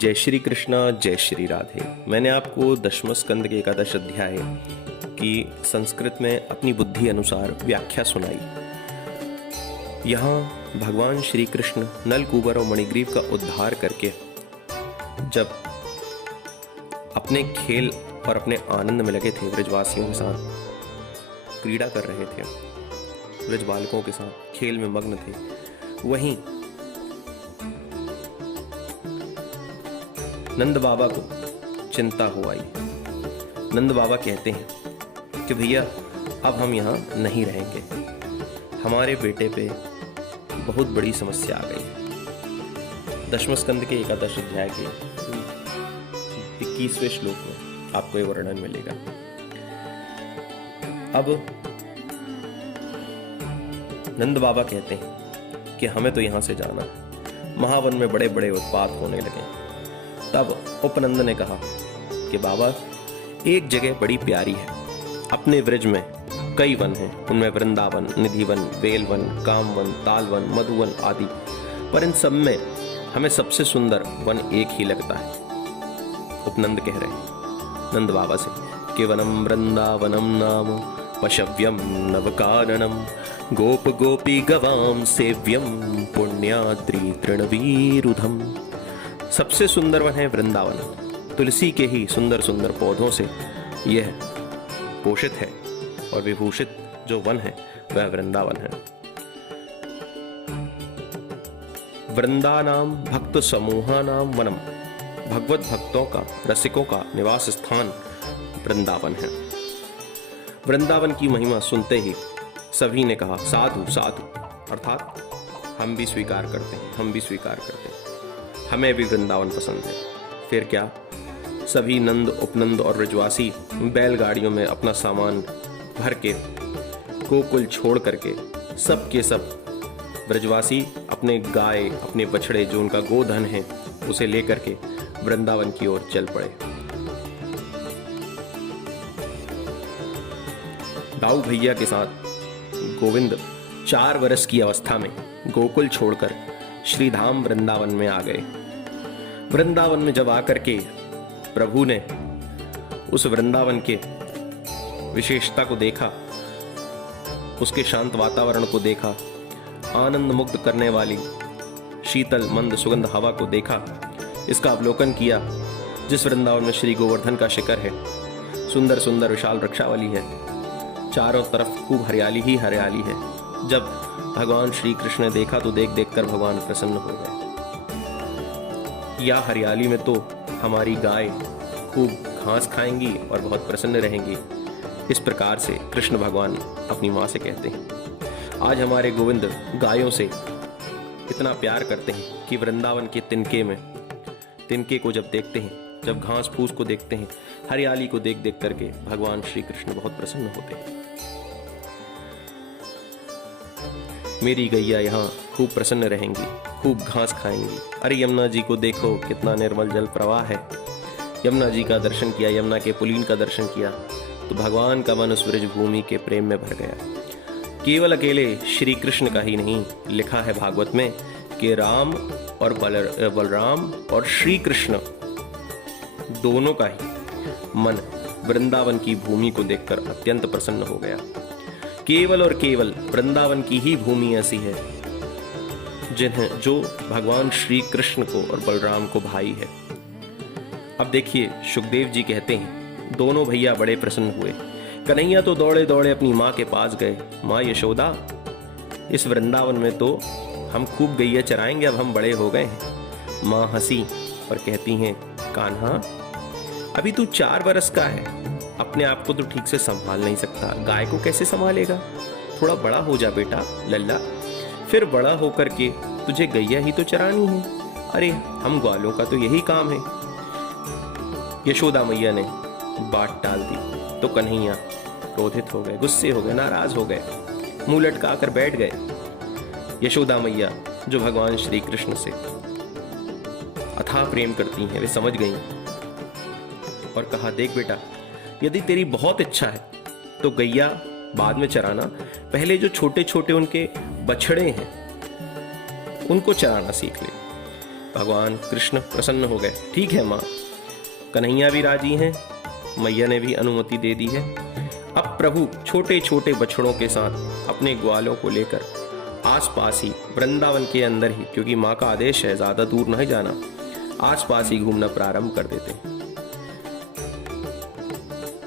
जय श्री कृष्णा, जय श्री राधे। मैंने आपको दशम स्कंद के एकादश अध्याय की संस्कृत में अपनी बुद्धि अनुसार व्याख्या सुनाई। यहाँ भगवान श्री कृष्ण नलकूबर और मणिग्रीव का उद्धार करके जब अपने खेल और अपने आनंद में लगे थे, ब्रजवासियों के साथ क्रीड़ा कर रहे थे, ब्रज बालकों के साथ खेल में मग्न थे, वहीं नंद बाबा को चिंता हो आई। नंद बाबा कहते हैं कि भैया अब हम यहाँ नहीं रहेंगे, हमारे बेटे पे बहुत बड़ी समस्या आ गई है। दशम स्कंद के एकादश अध्याय के 21वें श्लोक में आपको ये वर्णन मिलेगा। अब नंद बाबा कहते हैं कि हमें तो यहाँ से जाना है। महावन में बड़े बड़े उत्पात होने लगे। तब उपनंद ने कहा कि बाबा एक जगह बड़ी प्यारी है, अपने ब्रज में कई वन हैं, उनमें वृंदावन, निधिवन, बेलवन, कामवन, तालवन, मधुवन आदि, पर इन सब में हमें सबसे सुंदर वन एक ही लगता है। उपनंद कह रहे हैं नंद बाबा से कि वनम वृंदावनम नाम पशव्यम नवकाननम गोप गोपी गवाम सेव्यम पुण्याद्रि तृणवीरुधम। सबसे सुंदर वन है वृंदावन, तुलसी के ही सुंदर सुंदर पौधों से यह पोषित है और विभूषित जो वन है वह वृंदावन है। वृंदानाम भक्त समूहानाम वनम, भगवत भक्तों का, रसिकों का निवास स्थान वृंदावन है। वृंदावन की महिमा सुनते ही सभी ने कहा साधु साधु, अर्थात हम भी स्वीकार करते हैं, हम भी स्वीकार करते हैं, हमें भी वृंदावन पसंद है। फिर क्या, सभी नंद, उपनंद और ब्रजवासी बैलगाड़ियों में अपना सामान भर के गोकुल छोड़ करके सब के सब ब्रजवासी अपने गाय, अपने बछड़े जो उनका गोधन है उसे लेकर के वृंदावन की ओर चल पड़े। दाऊ भैया के साथ गोविंद 4 वर्ष की अवस्था में गोकुल छोड़कर श्रीधाम वृंदावन में आ गए। वृंदावन में जब आकर के प्रभु ने उस वृंदावन के विशेषता को देखा, उसके शांत वातावरण को देखा, आनंद मुक्त करने वाली शीतल मंद सुगंध हवा को देखा, इसका अवलोकन किया। जिस वृंदावन में श्री गोवर्धन का शिखर है, सुंदर सुंदर विशाल वृक्षावली है, चारों तरफ खूब हरियाली ही हरियाली है, जब भगवान श्री कृष्ण ने देखा तो देख देख कर भगवान प्रसन्न हो गए। या हरियाली में तो हमारी गाय खूब घास खाएंगी और बहुत प्रसन्न रहेंगी। इस प्रकार से कृष्ण भगवान अपनी माँ से कहते हैं। आज हमारे गोविंद गायों से इतना प्यार करते हैं कि वृंदावन के तिनके में, तिनके को जब देखते हैं, जब घास फूस को देखते हैं, हरियाली को देख देख करके भगवान श्री कृष्ण बहुत प्रसन्न होते हैं। मेरी गैया यहाँ खूब प्रसन्न रहेंगी, खूब घास खाएंगी। अरे यमुना जी को देखो, कितना निर्मल जल प्रवाह है। यमुना जी का दर्शन किया, यमुना के पुलीन का दर्शन किया तो भगवान का मन उस ब्रज भूमि के प्रेम में भर गया। केवल अकेले श्री कृष्ण का ही नहीं, लिखा है भागवत में कि राम और बलराम और श्री कृष्ण दोनों का ही मन वृंदावन की भूमि को देखकर अत्यंत प्रसन्न हो गया। केवल और केवल वृंदावन की ही भूमि ऐसी है जो भगवान श्री कृष्ण को और बलराम को भाई है। अब देखिए, सुखदेव जी कहते हैं दोनों भैया बड़े प्रसन्न हुए। कन्हैया तो दौड़े दौड़े अपनी माँ के पास गए। माँ यशोदा, इस वृंदावन में तो हम खूब गैया चराएंगे, अब हम बड़े हो गए हैं। माँ हंसी और कहती हैं कान्हा, अभी तू 4 वर्ष का है, अपने आप को तो ठीक से संभाल नहीं सकता, गाय को कैसे संभालेगा? थोड़ा बड़ा हो जा बेटा लल्ला, फिर बड़ा होकर के तुझे गैया ही तो चरानी है। अरे हम ग्वालों का तो यही काम है। यशोदा मैया ने बात टाल दी तो कन्हैया क्रोधित हो गए, गुस्से हो गए, नाराज हो गए, मुंह लटका कर बैठ गए। यशोदा मैया जो भगवान श्री कृष्ण से अथाह प्रेम करती हैं, वे समझ गईं और कहा, देख बेटा, यदि तेरी बहुत इच्छा है तो गैया बाद में चराना, पहले जो छोटे छोटे उनके बछड़े हैं उनको चराना सीख ले। भगवान कृष्ण प्रसन्न हो गए। ठीक है माँ, कन्हैया भी राजी हैं, मैया ने भी अनुमति दे दी है। अब प्रभु छोटे छोटे बछड़ों के साथ अपने ग्वालों को लेकर आसपास ही, वृंदावन के अंदर ही, क्योंकि माँ का आदेश है ज्यादा दूर नहीं जाना, आसपास ही घूमना प्रारंभ कर देते हैं।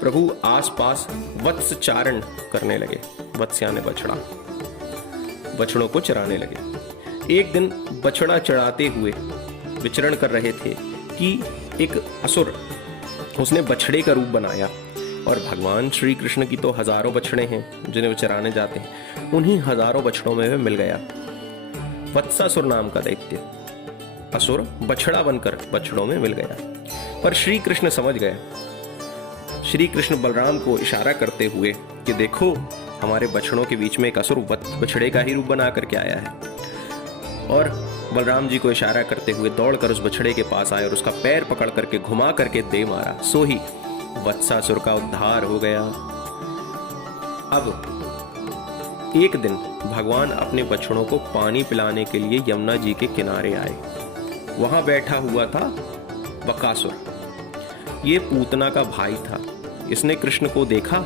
प्रभु आसपास वत्सचारण करने लगे। वत्स यानी बछड़ा, बछड़ों को चराने लगे। एक दिन बछड़ा चराते हुए विचरण कर रहे थे कि एक असुर, उसने बछड़े का रूप बनाया, और भगवान श्री कृष्ण की तो हजारों बछड़े हैं जिन्हें वो चराने जाते हैं, उन्हीं हजारों बछड़ों में मिल गया वत्सासुर नाम का दैत्य। असुर बछड़ा बनकर बछड़ों में मिल गया, पर श्री कृष्ण समझ गए। श्री कृष्ण बलराम को इशारा करते हुए कि देखो, हमारे बछड़ों के बीच में एक असुर बछड़े का ही रूप बना करके आया है, और बलराम जी को इशारा करते हुए दौड़कर उस बछड़े के पास आए और उसका पैर पकड़ करके घुमा करके दे मारा। सो ही वत्सासुर का उद्धार हो गया। अब एक दिन भगवान अपने बछड़ों को पानी पिलाने के लिए यमुना जी के किनारे आए। वहां बैठा हुआ था बकासुर। ये पूतना का भाई था। इसने कृष्ण को देखा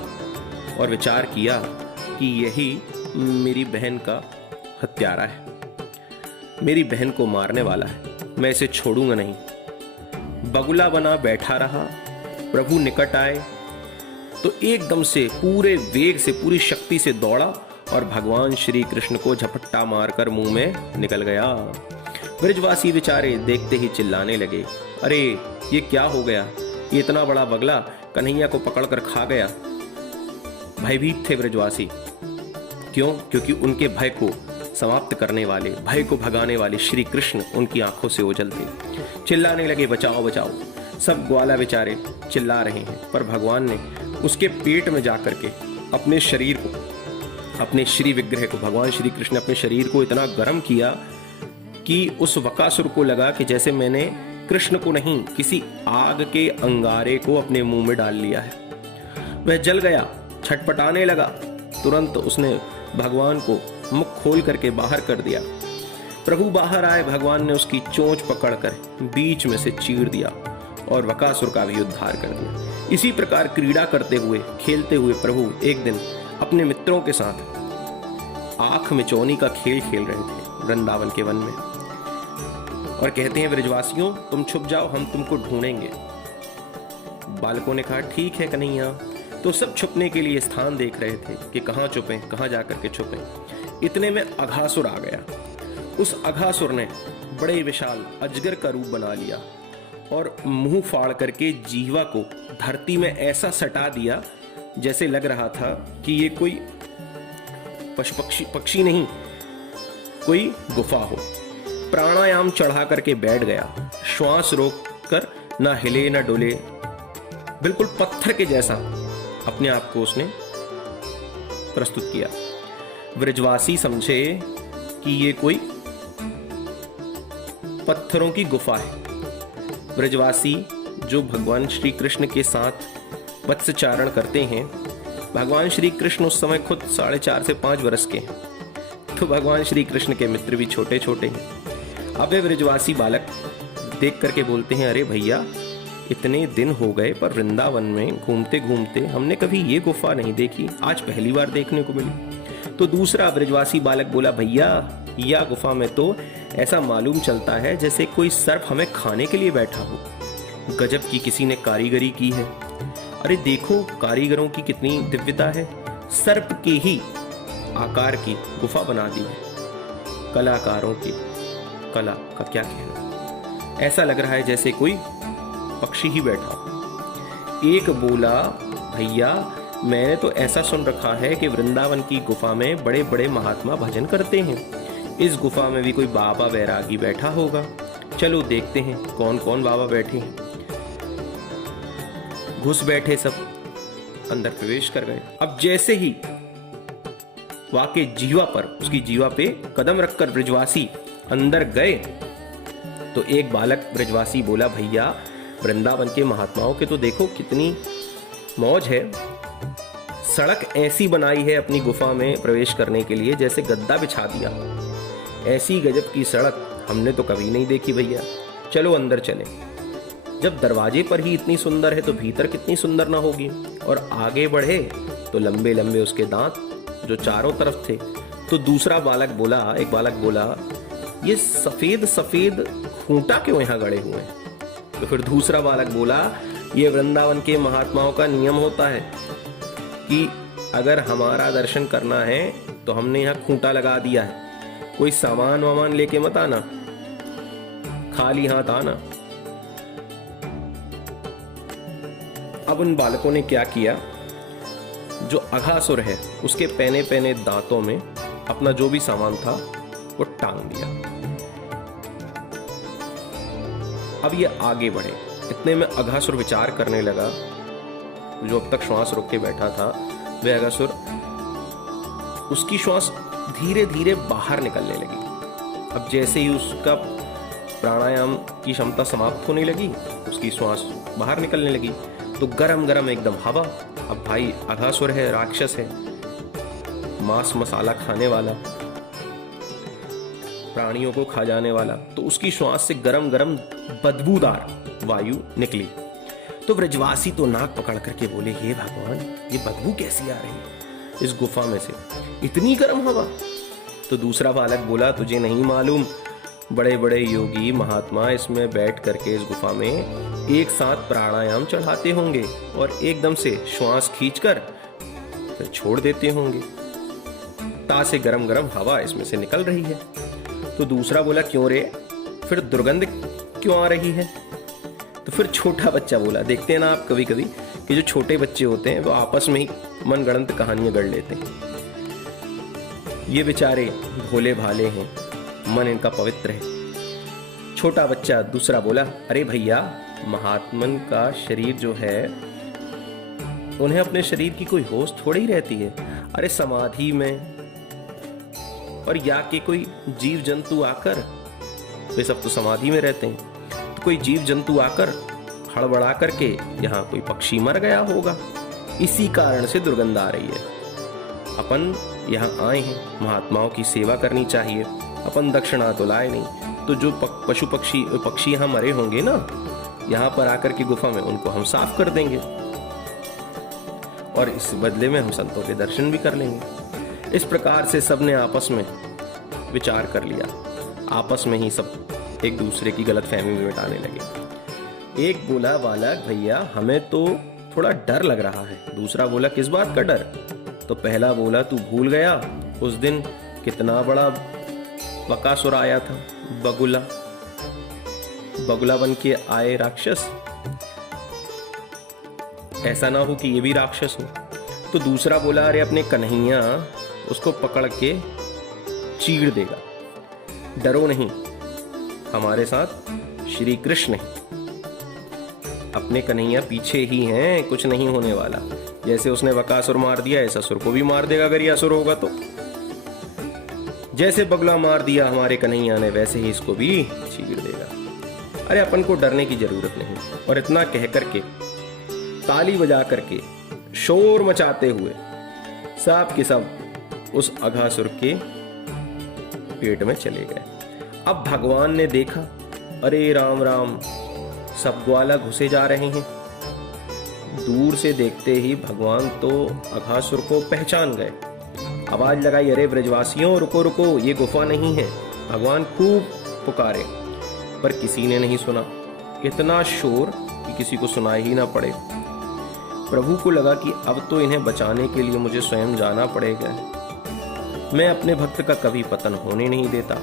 और विचार किया कि यही मेरी बहन का हत्यारा है, मेरी बहन को मारने वाला है, मैं इसे छोड़ूंगा नहीं। बगुला बना बैठा रहा। प्रभु निकट आए तो एकदम से पूरे वेग से, पूरी शक्ति से दौड़ा और भगवान श्री कृष्ण को झपट्टा मारकर मुंह में निकल गया। ब्रजवासी बेचारे देखते ही चिल्लाने लगे, अरे ये क्या हो गया, ये इतना बड़ा बगला कन्हैया को पकड़कर खा गया। भयभीत थे ब्रजवासी। क्यों? क्योंकि उनके भय को समाप्त करने वाले, भय को भगाने वाले श्री कृष्ण उनकी आंखों से ओझल थे। चिल्लाने लगे, बचाओ बचाओ। सब ग्वाला बेचारे चिल्ला रहे हैं, पर भगवान ने उसके पेट में जाकर के अपने शरीर को, अपने श्री विग्रह को, भगवान श्री कृष्ण ने अपने शरीर को इतना गर्म किया कि उस बकासुर को लगा कि जैसे मैंने कृष्ण को नहीं, किसी आग के अंगारे को अपने मुंह में डाल लिया है। वह जल गया, छटपटाने लगा। तुरंत उसने भगवान को मुख खोल करके बाहर कर दिया। प्रभु बाहर आए, भगवान ने उसकी चोंच पकड़कर बीच में से चीर दिया और बकासुर का भी उद्धार कर दिया। इसी प्रकार क्रीड़ा करते हुए, खेलते हुए प्रभु एक दिन अपने मित्रों के साथ आंख में चौनी का खेल खेल रहे थे वृंदावन के वन में, और कहते हैं, ब्रजवासियों तुम छुप जाओ, हम तुमको ढूंढेंगे। बालकों ने कहा, ठीक है कन्हैया। तो सब छुपने के लिए स्थान देख रहे थे कि कहाँ छुपें, कहाँ जाकर के छुपें। इतने में अघासुर आ गया। उस अघासुर ने बड़े विशाल अजगर का रूप बना लिया और मुंह फाड़ करके जीवा को धरती में ऐसा सटा दिया जैसे लग रहा था कि ये कोई पक्षी नहीं, कोई गुफा हो। प्राणायाम चढ़ा करके बैठ गया, श्वास रोक कर ना हिले ना डोले, बिल्कुल पत्थर के जैसा अपने आप को उसने प्रस्तुत किया। ब्रजवासी समझे कि ये कोई पत्थरों की गुफा है। ब्रजवासी जो भगवान श्री कृष्ण के साथ वत्सचारण करते हैं, भगवान श्री कृष्ण उस समय खुद 4.5 से 5 वर्ष के हैं, तो भगवान श्री कृष्ण के मित्र भी छोटे छोटे हैं। अब वे ब्रजवासी बालक देख करके बोलते हैं, अरे भैया इतने दिन हो गए पर वृंदावन में घूमते घूमते हमने कभी ये गुफा नहीं देखी, आज पहली बार देखने को मिली। तो दूसरा ब्रजवासी बालक बोला, भैया यह गुफा में तो ऐसा मालूम चलता है जैसे कोई सर्प हमें खाने के लिए बैठा हो। गजब की किसी ने कारीगरी की है। अरे देखो कारीगरों की कितनी दिव्यता है, सर्प के ही आकार की गुफा बना दी है। कलाकारों की कला का क्या कहना, ऐसा लग रहा है जैसे कोई पक्षी ही बैठा। एक बोला, भैया मैंने तो ऐसा सुन रखा है कि वृंदावन की गुफा में बड़े बड़े महात्मा भजन करते हैं, इस गुफा में भी कोई बाबा बैरागी बैठा होगा, चलो देखते हैं कौन कौन बाबा बैठे हैं। घुस बैठे, सब अंदर प्रवेश कर गए। अब जैसे ही वाके जीवा पर, उसकी जीवा पे कदम रखकर ब्रजवासी अंदर गए तो एक बालक ब्रजवासी बोला, भैया वृंदावन के महात्माओं के तो देखो कितनी मौज है, सड़क ऐसी बनाई है अपनी गुफा में प्रवेश करने के लिए जैसे गद्दा बिछा दिया। ऐसी गजब की सड़क हमने तो कभी नहीं देखी भैया, चलो अंदर चले। जब दरवाजे पर ही इतनी सुंदर है तो भीतर कितनी सुंदर ना होगी। और आगे बढ़े तो लंबे लंबे उसके दांत जो चारों तरफ थे। तो दूसरा बालक बोला, एक बालक बोला, ये सफेद सफेद खूंटा क्यों यहाँ गड़े हुए हैं? तो फिर दूसरा बालक बोला, ये वृंदावन के महात्माओं का नियम होता है कि अगर हमारा दर्शन करना है तो हमने यहाँ खूंटा लगा दिया है, कोई सामान वामान लेके मत आना, खाली हाथ आना। अब उन बालकों ने क्या किया, जो अघासुर है उसके पैने पैने दांतों में अपना जो भी सामान था वो टांग दिया। अब ये आगे बढ़े, इतने में अघासुर विचार करने लगा, जो अब तक श्वास रोक के बैठा था वह अघासुर, उसकी श्वास धीरे धीरे बाहर निकलने लगी। अब जैसे ही उसका प्राणायाम की क्षमता समाप्त होने लगी, उसकी श्वास बाहर निकलने लगी, तो गरम गरम एकदम हवा। अब भाई अघासुर है, राक्षस है, मांस मसाला खाने वाला, प्राणियों को खा जाने वाला, तो उसकी श्वास से गरम गरम बदबूदार वायु निकली। तो ब्रजवासी तो नाक पकड़ करके बोले, हे भगवान, ये बदबू कैसी आ रही है इस गुफा में से, इतनी गर्म हवा? तो दूसरा बालक बोला, तुझे नहीं मालूम, बड़े बड़े योगी महात्मा इसमें बैठ करके इस गुफा में एक साथ प्राणायाम चढ़ाते होंगे और एकदम से श्वास खींचकर फिर छोड़ देते होंगे, ता से गरम गरम हवा इसमें से निकल रही है। तो दूसरा बोला, क्यों रे, फिर दुर्गंध क्यों आ रही है? तो फिर छोटा बच्चा बोला, देखते हैं ना आप कभी कभी कि जो छोटे बच्चे होते हैं वो आपस में ही मनगढ़ंत कहानियां गढ़ लेते हैं। ये बेचारे भोले भाले हैं, मन इनका पवित्र है। छोटा बच्चा दूसरा बोला, अरे भैया, महात्मन का शरीर जो है, उन्हें अपने शरीर की कोई होश थोड़ी रहती है। अरे समाधि में, और या कि कोई जीव जंतु आकर, वे सब तो समाधि में रहते हैं, तो कोई जीव जंतु आकर हड़बड़ा करके यहाँ कोई पक्षी मर गया होगा, इसी कारण से दुर्गंध आ रही है। अपन यहाँ आए हैं, महात्माओं की सेवा करनी चाहिए, अपन दक्षिणा तो लाए नहीं, तो जो पशु पक्षी यहाँ मरे होंगे ना, यहाँ पर आकर के गुफा में उनको हम साफ कर देंगे और इस बदले में हम संतों के दर्शन भी कर लेंगे। इस प्रकार से सबने आपस में विचार कर लिया, आपस में ही सब एक दूसरे की गलतफहमी में मिटाने लगे। एक बोला, बालक भैया, हमें तो थोड़ा डर लग रहा है। दूसरा बोला, किस बात का डर? तो पहला बोला, तू भूल गया उस दिन कितना बड़ा बकासुर आया था, बगुला बन के आए राक्षस, ऐसा ना हो कि ये भी राक्षस हो। तो दूसरा बोला, अरे अपने कन्हैया उसको पकड़ के चीड़ देगा, डरो नहीं, हमारे साथ श्री कृष्ण है, अपने कन्हैया पीछे ही हैं, कुछ नहीं होने वाला। जैसे उसने बकासुर मार दिया, ऐसा असुर को भी मार देगा अगर ये असुर होगा तो। जैसे बगुला मार दिया हमारे कन्हैया ने, वैसे ही इसको भी चीर देगा। अरे अपन को डरने की जरूरत नहीं। और इतना कह करके ताली बजा करके शोर मचाते हुए सब के सब उस अघासुर के पेट में चले गए। अब भगवान ने देखा, अरे राम राम, सब ग्वाला घुसे जा रहे हैं। दूर से देखते ही भगवान तो अघासुर को पहचान गए। आवाज लगाई, अरे ब्रजवासियों, रुको रुको, ये गुफा नहीं है। भगवान खूब पुकारे पर किसी ने नहीं सुना। इतना शोर कि किसी को सुनाई ही ना पड़े। प्रभु को लगा कि अब तो इन्हें बचाने के लिए मुझे स्वयं जाना पड़ेगा। मैं अपने भक्त का कभी पतन होने नहीं देता।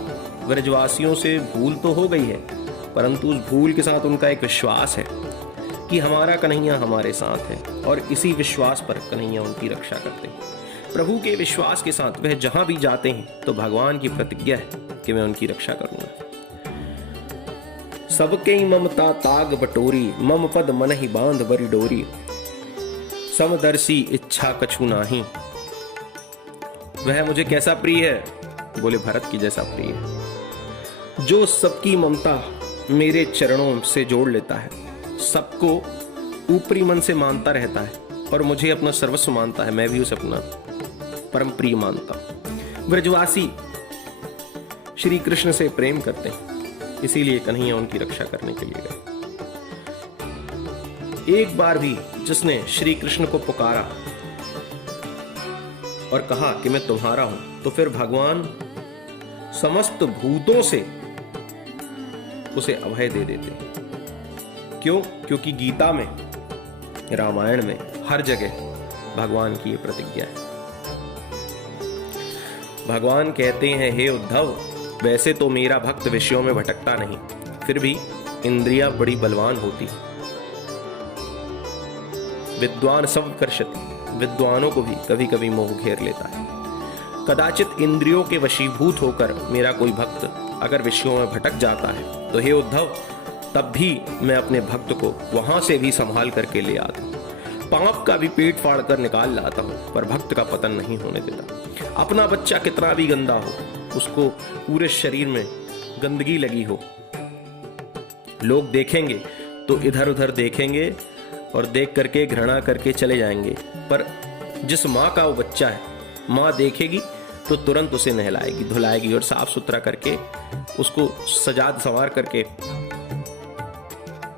ब्रजवासियों से भूल तो हो गई है, परंतु उस भूल के साथ उनका एक विश्वास है कि हमारा कन्हैया हमारे साथ है, और इसी विश्वास पर कन्हैया उनकी रक्षा करते हैं। प्रभु के विश्वास के साथ वह जहां भी जाते हैं तो भगवान की प्रतिज्ञा है कि मैं उनकी रक्षा करूंगा। सबके ममता ताग बटोरी, मम पद मन ही बांध बरी डोरी, समदर्शी इच्छा कछु नाही। वह मुझे कैसा प्रिय है? बोले भरत की जैसा प्रिय है, जो सबकी ममता मेरे चरणों से जोड़ लेता है, सबको ऊपरी मन से मानता रहता है और मुझे अपना सर्वस्व मानता है। मैं भी उसे अपना परम प्रिय मानता हूं। ब्रजवासी श्री कृष्ण से प्रेम करते हैं, इसीलिए कन्हैया उनकी रक्षा करने के लिए गए। एक बार भी जिसने श्री कृष्ण को पुकारा और कहा कि मैं तुम्हारा हूं, तो फिर भगवान समस्त भूतों से उसे अभय दे देते। क्यों? क्योंकि गीता में, रामायण में, हर जगह भगवान की ये प्रतिज्ञा है। भगवान कहते हैं, हे उद्धव, वैसे तो मेरा भक्त विषयों में भटकता नहीं, फिर भी इंद्रियां बड़ी बलवान होती। विद्वान सब कर्षति, विद्वानों को भी कभी कभी मोह घेर लेता है। कदाचित इंद्रियों के वशीभूत होकर मेरा कोई भक्त अगर विषयों में भटक जाता है, तो हे उद्धव, तब भी मैं अपने भक्त को वहां से भी संभाल करके ले आता हूं। पाप का भी पेट फाड़ कर निकाल लाता हूं, पर भक्त का पतन नहीं होने देता। अपना बच्चा कितना भी गंदा हो, उसको पूरे शरीर में गंदगी लगी हो, लोग देखेंगे तो इधर उधर देखेंगे और देख करके घृणा करके चले जाएंगे। पर जिस माँ का वो बच्चा है, माँ देखेगी तो तुरंत उसे नहलाएगी, धुलाएगी और साफ सुथरा करके उसको सजा संवार करके,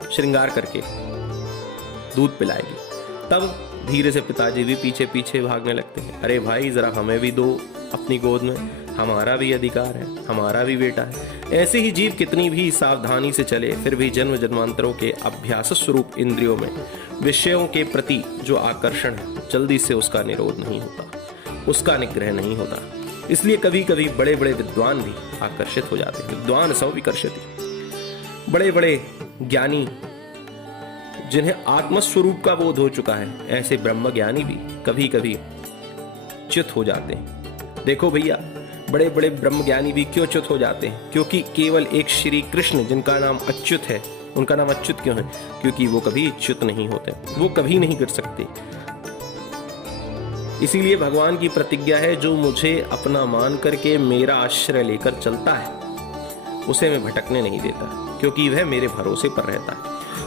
श्रृंगार करके दूध पिलाएगी। तब धीरे से पिताजी भी पीछे पीछे भागने लगते हैं, अरे भाई जरा हमें भी दो अपनी गोद में, हमारा भी अधिकार है, हमारा भी बेटा है। ऐसे ही जीव कितनी भी सावधानी से चले, फिर भी जन्म जन्मांतरों के अभ्यास स्वरूप इंद्रियों में विषयों के प्रति जो आकर्षण है, जल्दी से उसका निरोध नहीं होता, उसका निग्रह नहीं होता। इसलिए कभी कभी बड़े बड़े विद्वान भी आकर्षित हो जाते हैं। विद्वान सब विकर्षति, बड़े बड़े ज्ञानी जिन्हें आत्मस्वरूप का बोध हो चुका है, ऐसे ब्रह्म ज्ञानी भी कभी कभी च्युत हो जाते हैं। देखो भैया, बड़े बड़े ब्रह्म ज्ञानी भी क्यों च्युत हो जाते हैं? क्योंकि केवल एक श्री कृष्ण जिनका नाम अच्युत है, उनका नाम अच्युत क्यों है? क्योंकि वो कभी च्युत नहीं होते, वो कभी नहीं गिर सकते। इसीलिए भगवान की प्रतिज्ञा है, जो मुझे अपना मान करके मेरा आश्रय लेकर चलता है, उसे मैं भटकने नहीं देता, क्योंकि वह मेरे भरोसे पर रहता है।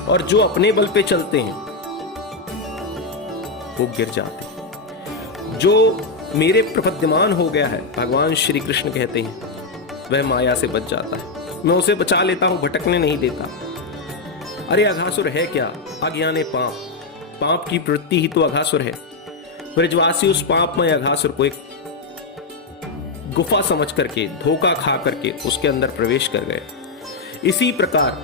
और जो अपने बल पे चलते हैं वो गिर जाते हैं। जो मेरे प्रपद्यमान हो गया है, भगवान श्री कृष्ण कहते हैं, वह माया से बच जाता है। मैं उसे बचा लेता हूं, भटकने नहीं देता। अरे अघासुर है क्या? अज्ञाने पाप, पाप की प्रवृत्ति ही तो अघासुर है। ब्रजवासी उस पापमय अघासुर को एक गुफा समझ करके, धोखा खा करके उसके अंदर प्रवेश कर गए। इसी प्रकार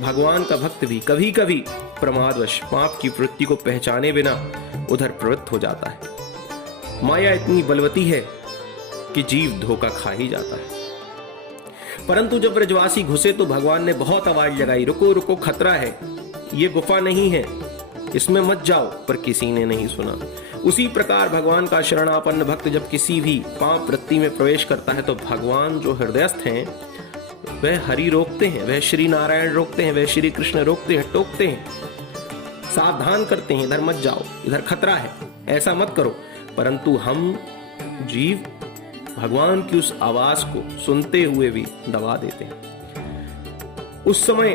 भगवान का भक्त भी कभी कभी प्रमादवश पाप की वृत्ति को पहचाने बिना उधर प्रवृत्त हो जाता है। माया इतनी बलवती है कि जीव धोखा खा ही जाता है। परंतु जब ब्रजवासी घुसे तो भगवान ने बहुत आवाज लगाई, रुको रुको, खतरा है, ये गुफा नहीं है, इसमें मत जाओ। पर किसी ने नहीं सुना। उसी प्रकार भगवान का शरणापन्न भक्त जब किसी भी पाप वृत्ति में प्रवेश करता है, तो भगवान जो हृदयस्थ हैं, वह हरि रोकते हैं, वह श्री नारायण रोकते हैं, वह श्री कृष्ण रोकते हैं, टोकते हैं, सावधान करते हैं, इधर मत जाओ, इधर खतरा है, ऐसा मत करो। परंतु हम जीव भगवान की उस आवाज को सुनते हुए भी दबा देते हैं। उस समय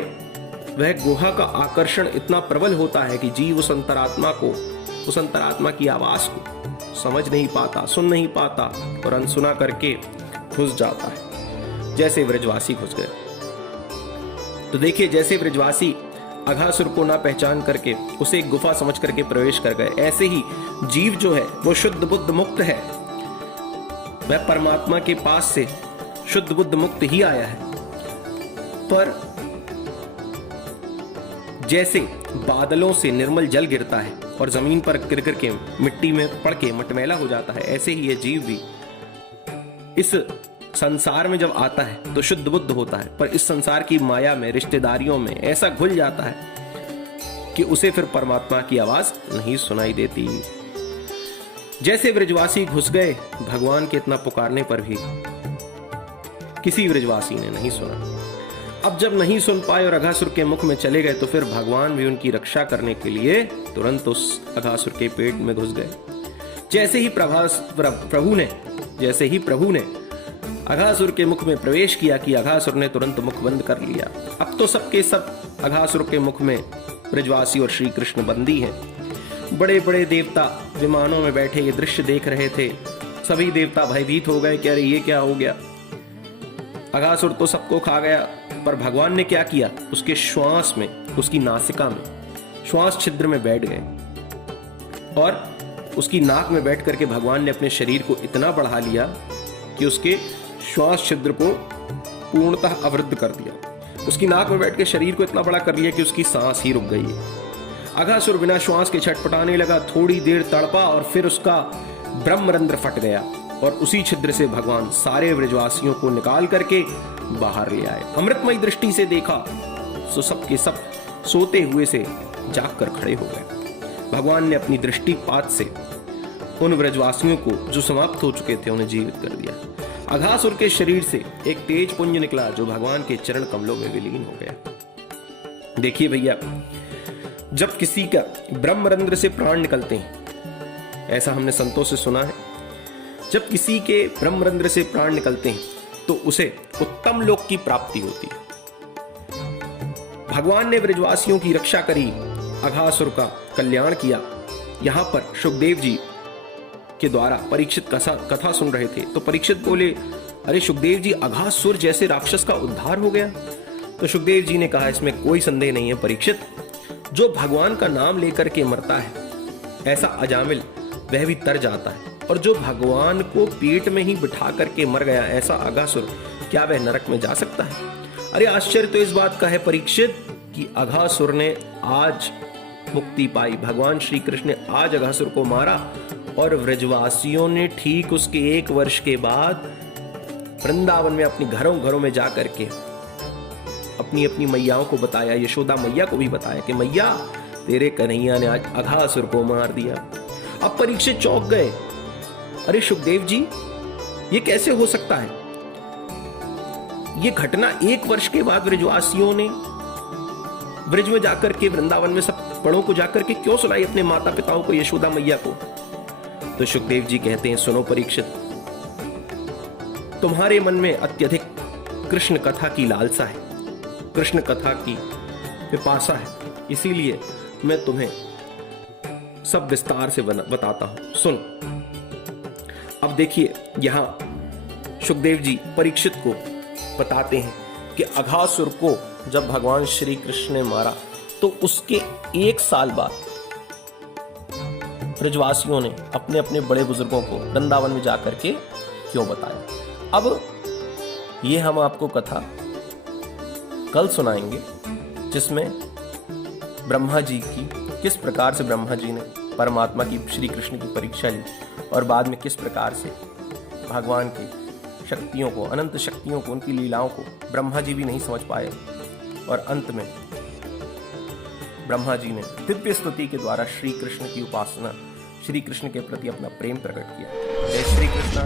वह गुहा का आकर्षण इतना प्रबल होता है कि जीव उस अंतरात्मा की आवाज को समझ नहीं पाता, सुन नहीं पाता और अनसुना करके घुस जाता है, जैसे ब्रजवासी घुस गए। तो देखिए, जैसे ब्रजवासी अघासुर को ना पहचान करके उसे एक गुफा समझ करके प्रवेश कर गए, ऐसे ही जीव जो है वो शुद्ध बुद्ध मुक्त है, वह परमात्मा के पास से शुद्ध बुद्ध मुक्त ही आया है। पर जैसे बादलों से निर्मल जल गिरता है और जमीन पर गिर करके मिट्टी में पड़ के मटमैला हो जाता है, ऐसे ही यह जीव भी इस संसार में जब आता है तो शुद्ध बुद्ध होता है, पर इस संसार की माया में, रिश्तेदारियों में ऐसा घुल जाता है कि उसे फिर परमात्मा की आवाज नहीं सुनाई देती। जैसे ब्रजवासी घुस गए, भगवान के इतना पुकारने पर भी किसी ब्रजवासी ने नहीं सुना। अब जब नहीं सुन पाए और अघासुर के मुख में चले गए, तो फिर भगवान भी उनकी रक्षा करने के लिए तुरंत उस अघासुर के पेट में घुस गए। जैसे ही प्रभु ने अघासुर के मुख में प्रवेश किया कि अघासुर ने तुरंत मुख बंद कर लिया। अब तो सबके सब अघासुर के मुख में ब्रजवासी और श्री कृष्ण बंदी हैं। बड़े बड़े देवता विमानों में बैठे ये दृश्य देख रहे थे। सभी देवता भयभीत हो गए कि अरे ये क्या हो गया, अघासुर तो सबको खा गया, पर भगवान ने क्या किया, उसके श्वास में, उसकी नासिका में, श्वास छिद्र में बैठ गए और उसकी नाक में बैठ करके भगवान ने अपने शरीर को इतना बढ़ा लिया कि उसके श्वास छिद्र को पूर्णतः अवरुद्ध कर दिया। उसकी नाक में बैठ के शरीर को इतना बड़ा कर लिया कि उसकी सांस ही रुक गई है। अघासुर बिना श्वास के छटपटाने लगा, थोड़ी देर तड़पा और फिर उसका ब्रह्मरंध्र फट गया और उसी छिद्र से भगवान सारे ब्रजवासियों को निकाल करके बाहर ले आए। अमृतमयी दृष्टि से देखा तो सब के सब सोते हुए से जागकर खड़े हो गए। भगवान ने अपनी दृष्टिपात से उन ब्रजवासियों को जो समाप्त हो चुके थे उन्हें जीवित कर दिया। अघासुर के शरीर से एक तेज पुंज निकला जो भगवान के चरण कमलों में विलीन हो गया। देखिए भैया, जब किसी का ब्रह्मरंध्र से प्राण निकलते हैं, ऐसा हमने संतों से सुना है, जब किसी के ब्रह्मरंध्र से प्राण निकलते हैं तो उसे उत्तम लोक की प्राप्ति होती है। भगवान ने ब्रजवासियों की रक्षा करी, अघासुर का कल्याण किया। यहां पर सुखदेव जी के द्वारा परीक्षित कथा सुन रहे थे तो परीक्षित बोले, अरे सुखदेव जी, अघासुर जैसे राक्षस का उद्धार हो गया। तो सुखदेव जी ने कहा, इसमें कोई संदेह नहीं है परीक्षित, जो भगवान का नाम लेकर के मरता है ऐसा अजामिल वह भी तर जाता है, और जो भगवान को पेट में ही बिठा करके मर गया ऐसा अघासुर, क्या वह नरक में जा सकता है? अरे आश्चर्य तो इस बात का है परीक्षित कि अघासुर ने आज मुक्ति पाई। भगवान श्री कृष्ण ने आज अघासुर को मारा और व्रजवासियों ने ठीक उसके 1 वर्ष के बाद वृंदावन में अपनी घरों में जा करके अपनी अपनी मैयाओं को बताया, यशोदा मैया को भी बताया कि मैया, तेरे कन्हैया ने आज अघासुर को मार दिया। अब परीक्षित चौंक गए, अरे सुखदेव जी, ये कैसे हो सकता है? ये घटना 1 वर्ष के बाद ब्रजवासियों ने ब्रज में जाकर के, वृंदावन में सब बड़ों को जाकर के क्यों सुनाई, अपने माता पिताओं को, यशोदा मैया को? तो सुखदेव जी कहते हैं, सुनो परीक्षित, तुम्हारे मन में अत्यधिक कृष्ण कथा की लालसा है, कृष्ण कथा की पिपासा है, इसीलिए मैं तुम्हें सब विस्तार से बताता हूं, सुन। अब देखिए, यहां सुखदेव जी परीक्षित को बताते हैं कि अघासुर को जब भगवान श्री कृष्ण ने मारा तो उसके 1 साल बाद ब्रजवासियों ने अपने अपने बड़े बुजुर्गों को वृंदावन में जाकर के क्यों बताया। अब ये हम आपको कथा कल सुनाएंगे, जिसमें ब्रह्मा जी की किस प्रकार से ब्रह्मा जी ने परमात्मा की, श्री कृष्ण की परीक्षा ली और बाद में किस प्रकार से भगवान की शक्तियों को, अनंत शक्तियों को, उनकी लीलाओं को ब्रह्मा जी भी नहीं समझ पाए और अंत में ब्रह्मा जी ने दिव्य स्तुति के द्वारा श्री कृष्ण की उपासना, श्री कृष्ण के प्रति अपना प्रेम प्रकट किया। जय श्री कृष्ण,